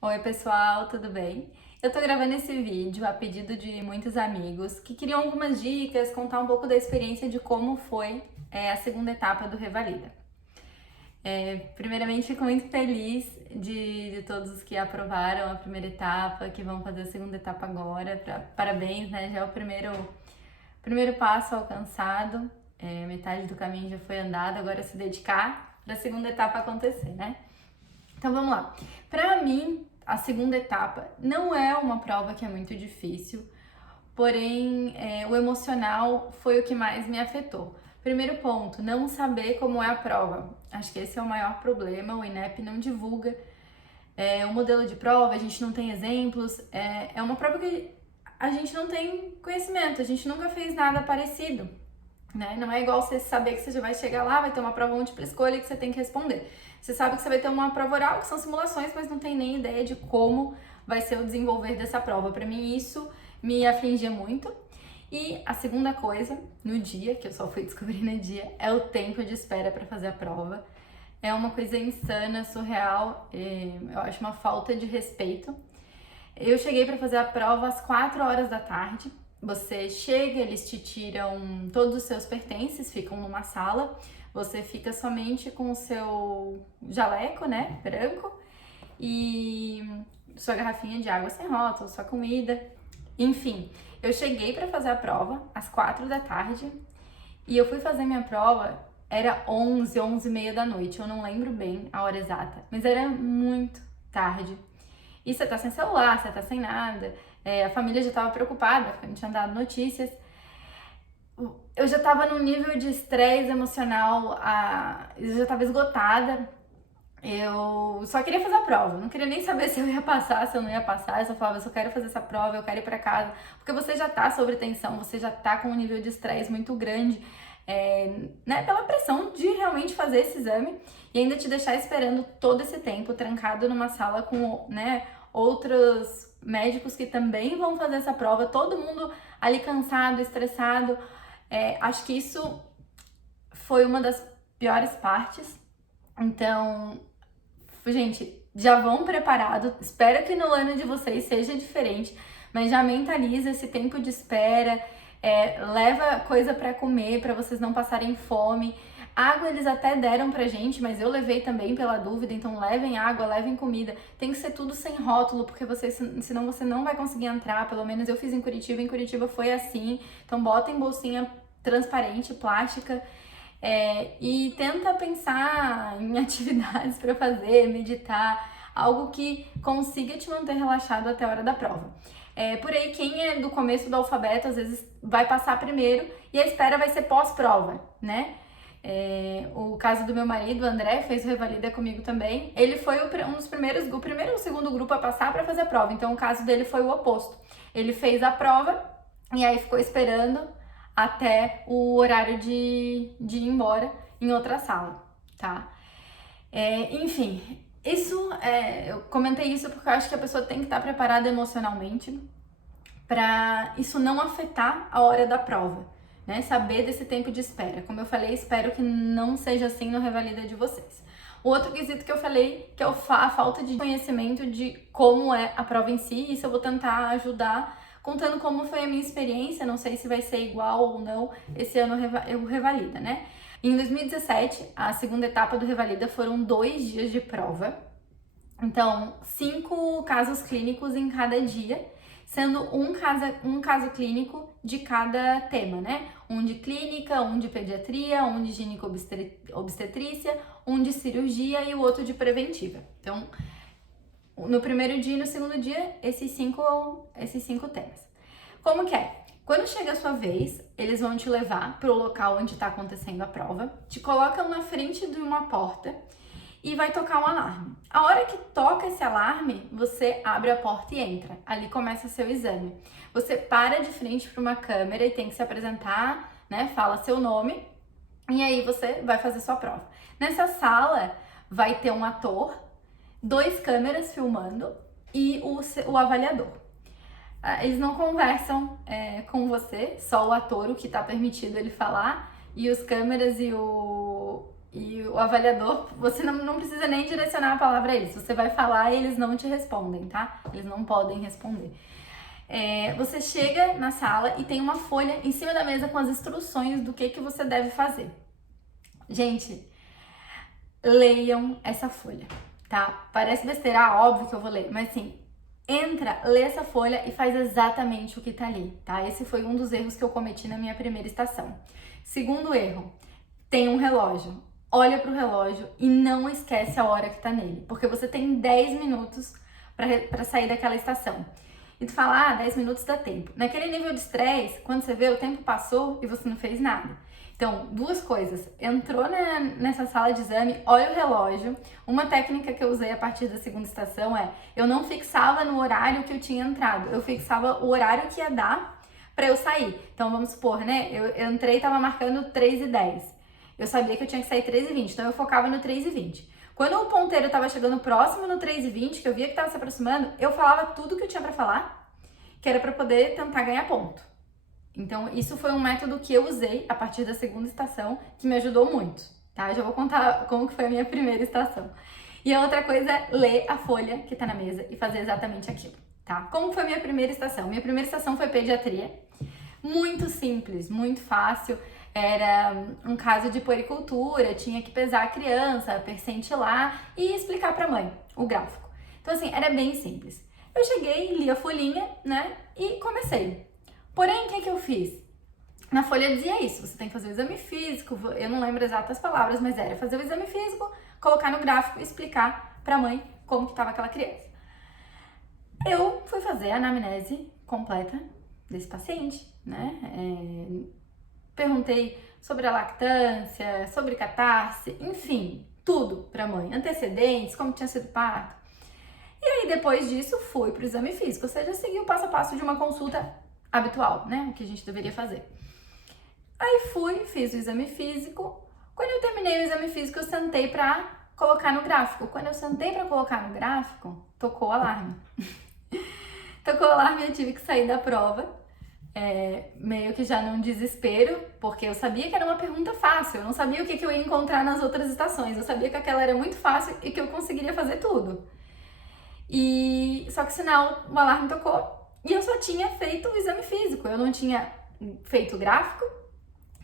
Oi, pessoal, tudo bem? Eu tô gravando esse vídeo a pedido de muitos amigos que queriam algumas dicas, contar um pouco da experiência de como foi a segunda etapa do Revalida. Primeiramente, fico muito feliz de todos os que aprovaram a primeira etapa, que vão fazer a segunda etapa agora. Parabéns, né? Já é o primeiro passo alcançado, metade do caminho já foi andado, agora é se dedicar para a segunda etapa acontecer, né? Então vamos lá. Para mim, a segunda etapa não é uma prova que é muito difícil, porém o emocional foi o que mais me afetou. Primeiro ponto, não saber como é a prova. Acho que esse é o maior problema. O INEP não divulga o modelo de prova, a gente não tem exemplos. É uma prova que a gente não tem conhecimento, a gente nunca fez nada parecido. Né? Não é igual você saber que você já vai chegar lá, vai ter uma prova múltipla escolha que você tem que responder. Você sabe que você vai ter uma prova oral, que são simulações, mas não tem nem ideia de como vai ser o desenvolver dessa prova. Para mim, isso me afligia muito. E a segunda coisa, no dia, que eu só fui descobrir no dia, é o tempo de espera para fazer a prova. É uma coisa insana, surreal, eu acho uma falta de respeito. Eu cheguei para fazer a prova às 4 horas da tarde. Você chega, eles te tiram todos os seus pertences, ficam numa sala. Você fica somente com o seu jaleco, né, branco, e sua garrafinha de água sem rótulo, sua comida. Enfim, eu cheguei para fazer a prova às 4 da tarde e eu fui fazer minha prova, era 11 e meia da noite. Eu não lembro bem a hora exata, mas era muito tarde. E você tá sem celular, você tá sem nada. A família já tava preocupada, porque não tinha dado notícias. Eu já tava num nível de estresse emocional, eu já tava esgotada. Eu só queria fazer a prova, não queria nem saber se eu ia passar, se eu não ia passar. Eu só falava, eu só quero fazer essa prova, eu quero ir pra casa. Porque você já tá sob tensão, você já tá com um nível de estresse muito grande, né, pela pressão de realmente fazer esse exame e ainda te deixar esperando todo esse tempo trancado numa sala com, né, outros médicos que também vão fazer essa prova, todo mundo ali cansado, estressado. Acho que isso foi uma das piores partes. Então, gente, já vão preparado. Espero que no ano de vocês seja diferente, mas já mentaliza esse tempo de espera. Leva coisa para comer, para vocês não passarem fome. Água eles até deram pra gente, mas eu levei também pela dúvida, então levem água, levem comida. Tem que ser tudo sem rótulo, porque senão você não vai conseguir entrar. Pelo menos eu fiz em Curitiba foi assim. Então botem bolsinha transparente, plástica. E tenta pensar em atividades para fazer, meditar, algo que consiga te manter relaxado até a hora da prova. Por aí, quem é do começo do alfabeto, às vezes vai passar primeiro e a espera vai ser pós-prova, né? O caso do meu marido, o André, fez o Revalida comigo também. Ele foi um dos primeiros, o primeiro ou o segundo grupo a passar para fazer a prova, então o caso dele foi o oposto. Ele fez a prova e aí ficou esperando até o horário de ir embora em outra sala, tá? Enfim, eu comentei isso porque eu acho que a pessoa tem que estar preparada emocionalmente para isso não afetar a hora da prova, né? Saber desse tempo de espera. Como eu falei, espero que não seja assim no Revalida de vocês. O outro quesito que eu falei, que é a falta de conhecimento de como é a prova em si, isso eu vou tentar ajudar contando como foi a minha experiência. Não sei se vai ser igual ou não esse ano o Revalida, né? Em 2017, a segunda etapa do Revalida foram 2 dias de prova. Então, 5 casos clínicos em cada dia, sendo um caso clínico de cada tema, né? Um de clínica, um de pediatria, um de gineco-obstetrícia, um de cirurgia e o outro de preventiva. Então, no primeiro dia e no segundo dia, esses cinco temas. Como que é? Quando chega a sua vez, eles vão te levar para o local onde está acontecendo a prova, te colocam na frente de uma porta e vai tocar um alarme. A hora que toca esse alarme, você abre a porta e entra. Ali começa seu exame. Você para de frente para uma câmera e tem que se apresentar, né? Fala seu nome e aí você vai fazer sua prova. Nessa sala vai ter um ator, 2 câmeras filmando e o avaliador. Eles não conversam com você, só o ator, o que tá permitido ele falar, e os câmeras e E o avaliador, você não precisa nem direcionar a palavra a eles. Você vai falar e eles não te respondem, tá? Eles não podem responder. Você chega na sala e tem uma folha em cima da mesa com as instruções do que você deve fazer. Gente, leiam essa folha, tá? Parece besteira, óbvio que eu vou ler, mas assim, entra, lê essa folha e faz exatamente o que tá ali, tá? Esse foi um dos erros que eu cometi na minha primeira estação. Segundo erro, tem um relógio. Olha pro relógio e não esquece a hora que tá nele, porque você tem 10 minutos para sair daquela estação. E tu fala, 10 minutos dá tempo. Naquele nível de estresse, quando você vê, o tempo passou e você não fez nada. Então, duas coisas. Entrou nessa sala de exame, olha o relógio. Uma técnica que eu usei a partir da segunda estação eu não fixava no horário que eu tinha entrado, eu fixava o horário que ia dar para eu sair. Então, vamos supor, né? Eu entrei e tava marcando 3h10. Eu sabia que eu tinha que sair 3h20, então eu focava no 3h20. Quando o ponteiro estava chegando próximo no 3h20, que eu via que estava se aproximando, eu falava tudo que eu tinha para falar, que era para poder tentar ganhar ponto. Então, isso foi um método que eu usei a partir da segunda estação, que me ajudou muito, tá? Eu já vou contar como que foi a minha primeira estação. E a outra coisa é ler a folha que tá na mesa e fazer exatamente aquilo, tá? Como foi a minha primeira estação? Minha primeira estação foi pediatria. Muito simples, muito fácil. Era um caso de puericultura, tinha que pesar a criança, percentilar e explicar pra mãe o gráfico. Então, assim, era bem simples. Eu cheguei, li a folhinha, né, e comecei. Porém, o que eu fiz? Na folha dizia isso, você tem que fazer o exame físico, eu não lembro exatas palavras, mas era fazer o exame físico, colocar no gráfico e explicar pra mãe como que estava aquela criança. Eu fui fazer a anamnese completa desse paciente, né? Perguntei sobre a lactância, sobre catarse, enfim, tudo pra mãe, antecedentes, como tinha sido o parto. E aí, depois disso, fui pro exame físico, ou seja, segui o passo a passo de uma consulta habitual, né? O que a gente deveria fazer. Aí fui, fiz o exame físico. Quando eu terminei o exame físico, eu sentei pra colocar no gráfico. Quando eu sentei pra colocar no gráfico, tocou o alarme. Tocou o alarme e eu tive que sair da prova. Meio que já num desespero, porque eu sabia que era uma pergunta fácil, eu não sabia o que eu ia encontrar nas outras estações, eu sabia que aquela era muito fácil e que eu conseguiria fazer tudo. Só que o sinal, o alarme tocou e eu só tinha feito o exame físico, eu não tinha feito o gráfico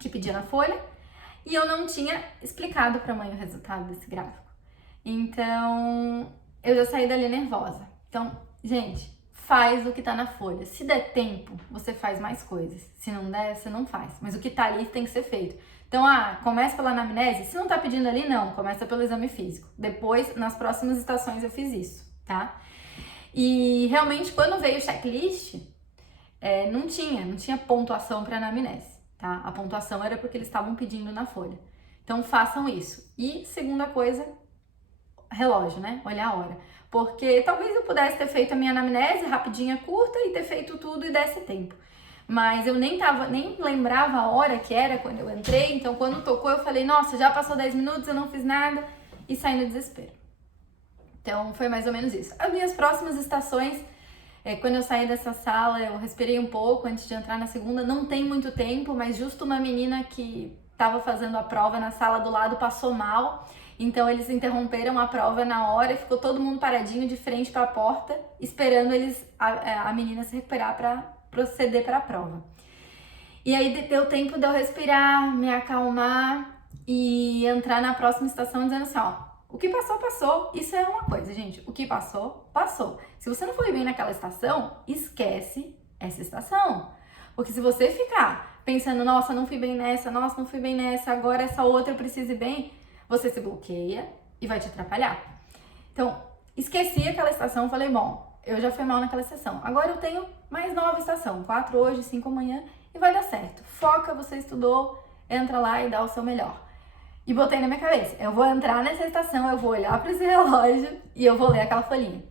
que pedia na folha e eu não tinha explicado pra mãe o resultado desse gráfico. Então, eu já saí dali nervosa. Então, gente, faz o que tá na folha. Se der tempo, você faz mais coisas. Se não der, você não faz. Mas o que tá ali tem que ser feito. Então, começa pela anamnese. Se não tá pedindo ali, não. Começa pelo exame físico. Depois, nas próximas estações, eu fiz isso, tá? E realmente, quando veio o checklist, não tinha pontuação pra anamnese, tá? A pontuação era porque eles estavam pedindo na folha. Então, façam isso. E, segunda coisa, relógio, né? Olhar a hora. Porque talvez eu pudesse ter feito a minha anamnese rapidinha, curta e ter feito tudo e desse tempo. Mas eu nem lembrava a hora que era quando eu entrei, então quando tocou eu falei, nossa, já passou 10 minutos, eu não fiz nada e saí no desespero. Então foi mais ou menos isso. As minhas próximas estações, quando eu saí dessa sala, eu respirei um pouco antes de entrar na segunda, não tem muito tempo, mas justo uma menina que estava fazendo a prova na sala do lado passou mal. Então eles interromperam a prova na hora e ficou todo mundo paradinho de frente para a porta, esperando a menina se recuperar para proceder para a prova. E aí deu tempo de eu respirar, me acalmar e entrar na próxima estação dizendo assim, o que passou, passou. Isso é uma coisa, gente, o que passou, passou. Se você não foi bem naquela estação, esquece essa estação. Porque se você ficar pensando, nossa, não fui bem nessa, nossa, não fui bem nessa, agora essa outra eu preciso ir bem, você se bloqueia e vai te atrapalhar. Então, esqueci aquela estação, falei, bom, eu já fui mal naquela estação. Agora eu tenho mais nova estação, 4 hoje, 5 amanhã, e vai dar certo. Foca, você estudou, entra lá e dá o seu melhor. E botei na minha cabeça, eu vou entrar nessa estação, eu vou olhar para esse relógio e eu vou ler aquela folhinha.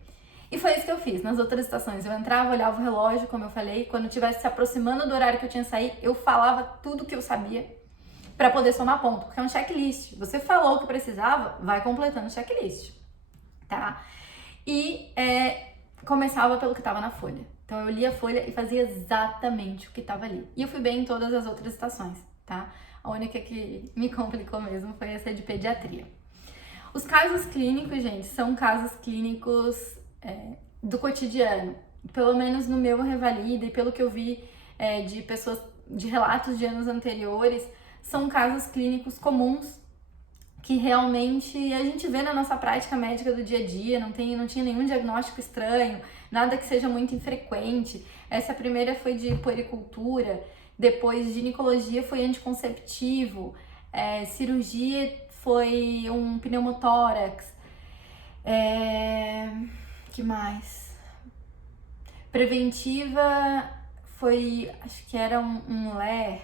E foi isso que eu fiz nas outras estações. Eu entrava, olhava o relógio, como eu falei, quando estivesse se aproximando do horário que eu tinha que sair, eu falava tudo que eu sabia para poder somar ponto, porque é um checklist. Você falou o que precisava, vai completando o checklist, tá? E começava pelo que estava na folha. Então eu lia a folha e fazia exatamente o que estava ali. E eu fui bem em todas as outras estações, tá? A única que me complicou mesmo foi essa de pediatria. Os casos clínicos, gente, são casos clínicos do cotidiano. Pelo menos no meu Revalida e pelo que eu vi de pessoas, de relatos de anos anteriores, são casos clínicos comuns que realmente a gente vê na nossa prática médica do dia a dia, não tinha nenhum diagnóstico estranho, nada que seja muito infrequente. Essa primeira foi de puericultura, depois ginecologia foi anticonceptivo, cirurgia foi um pneumotórax, que mais? Preventiva foi, acho que era um LER.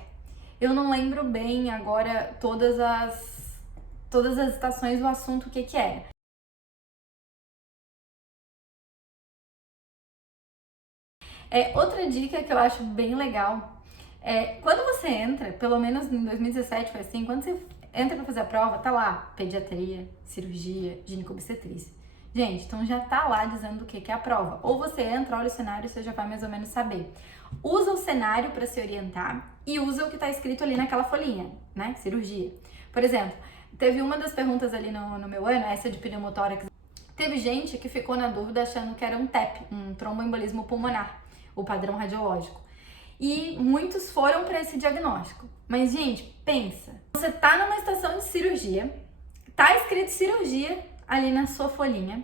Eu não lembro bem agora todas as estações do assunto o que era. Outra dica que eu acho bem legal quando você entra, pelo menos em 2017 foi assim, quando você entra pra fazer a prova, tá lá pediatria, cirurgia, ginecobstetrícia. Gente, então já tá lá dizendo o que é a prova. Ou você entra, olha o cenário e você já vai mais ou menos saber. Usa o cenário para se orientar e usa o que tá escrito ali naquela folhinha, né? Cirurgia. Por exemplo, teve uma das perguntas ali no meu ano, essa de pneumotórax. Teve gente que ficou na dúvida achando que era um TEP, um tromboembolismo pulmonar, o padrão radiológico. E muitos foram para esse diagnóstico. Mas, gente, pensa. Você tá numa estação de cirurgia, tá escrito cirurgia ali na sua folhinha.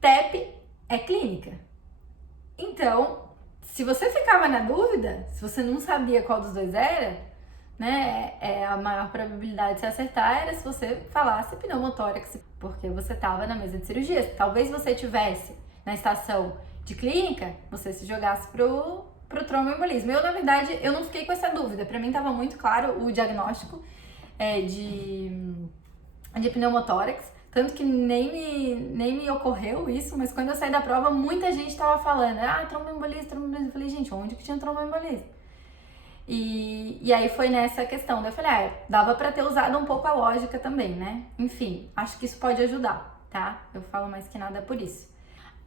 TEP é clínica. Então, se você ficava na dúvida, se você não sabia qual dos dois era, né, a maior probabilidade de se acertar era se você falasse pneumotórax, porque você estava na mesa de cirurgia. Talvez você tivesse na estação de clínica, você se jogasse pro tromboembolismo. Eu, na verdade, eu não fiquei com essa dúvida. Para mim estava muito claro o diagnóstico de pneumotórax, tanto que nem me ocorreu isso, mas quando eu saí da prova, muita gente estava falando, tromboembolismo. Eu falei, gente, onde que tinha tromboembolismo? E aí foi nessa questão, eu falei, dava pra ter usado um pouco a lógica também, né? Enfim, acho que isso pode ajudar, tá? Eu falo mais que nada por isso.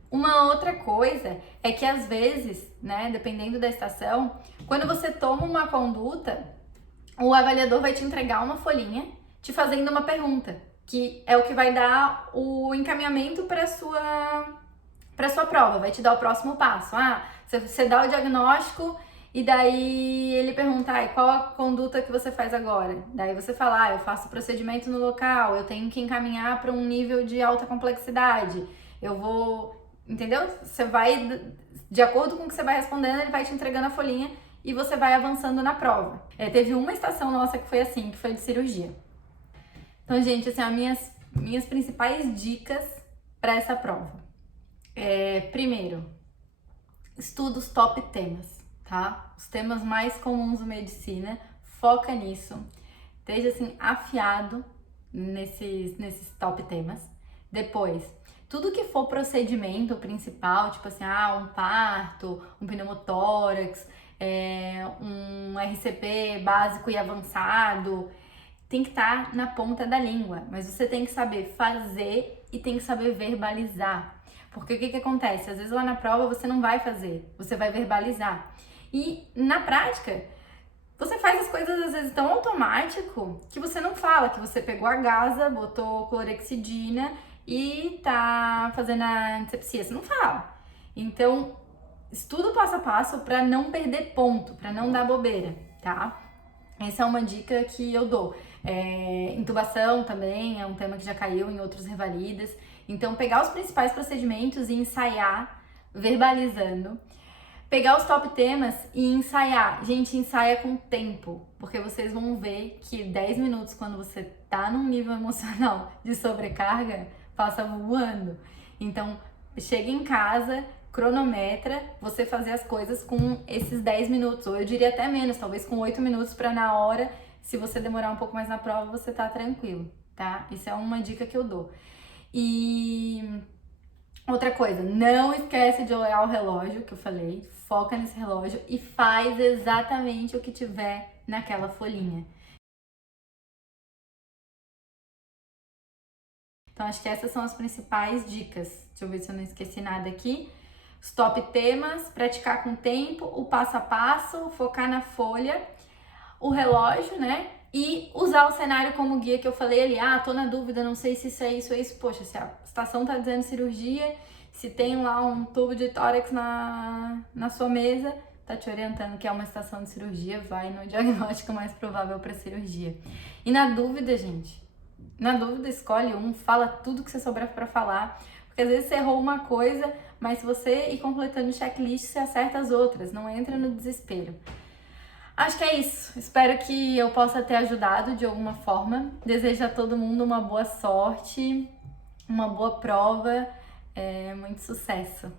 Uma outra coisa é que às vezes, né, dependendo da estação, quando você toma uma conduta, o avaliador vai te entregar uma folhinha te fazendo uma pergunta, que é o que vai dar o encaminhamento para sua prova, vai te dar o próximo passo. Você dá o diagnóstico e daí ele pergunta, qual a conduta que você faz agora? Daí você fala, eu faço procedimento no local, eu tenho que encaminhar para um nível de alta complexidade, eu vou... Entendeu? Você vai, de acordo com o que você vai respondendo, ele vai te entregando a folhinha e você vai avançando na prova. Teve uma estação nossa que foi assim, que foi de cirurgia. Então, gente, assim, as minhas principais dicas para essa prova. Primeiro, estuda os top temas, tá? Os temas mais comuns da medicina, foca nisso. Esteja, assim, afiado nesses top temas. Depois, tudo que for procedimento principal, tipo assim, um parto, um pneumotórax, um RCP básico e avançado, tem que estar na ponta da língua, mas você tem que saber fazer e tem que saber verbalizar. Porque o que acontece? Às vezes lá na prova você não vai fazer, você vai verbalizar. E na prática, você faz as coisas às vezes tão automático que você não fala, que você pegou a gasa, botou clorexidina e tá fazendo a antisepsia, você não fala. Então, estuda o passo a passo para não perder ponto, para não dar bobeira, tá? Essa é uma dica que eu dou. Intubação também é um tema que já caiu em outros Revalidas. Então, pegar os principais procedimentos e ensaiar, verbalizando. Pegar os top temas e ensaiar. Gente, ensaia com tempo, porque vocês vão ver que 10 minutos, quando você tá num nível emocional de sobrecarga, passa voando. Então, chega em casa, cronometra, você fazer as coisas com esses 10 minutos, ou eu diria até menos, talvez com 8 minutos, para na hora, se você demorar um pouco mais na prova, você tá tranquilo, tá? Isso é uma dica que eu dou. E outra coisa, não esquece de olhar o relógio que eu falei, foca nesse relógio e faz exatamente o que tiver naquela folhinha. Então, acho que essas são as principais dicas. Deixa eu ver se eu não esqueci nada aqui. Os top temas, praticar com tempo, o passo a passo, focar na folha. o relógio, né? E usar o cenário como guia que eu falei ali. Ah, tô na dúvida, não sei se isso é isso ou isso. Poxa, se a estação tá dizendo cirurgia, se tem lá um tubo de tórax na sua mesa, tá te orientando que é uma estação de cirurgia, vai no diagnóstico mais provável para cirurgia. E na dúvida, gente, na dúvida escolhe um, fala tudo que você souber para falar, porque às vezes você errou uma coisa, mas se você ir completando o checklist, você acerta as outras, não entra no desespero. Acho que é isso. Espero que eu possa ter ajudado de alguma forma. Desejo a todo mundo uma boa sorte, uma boa prova, muito sucesso.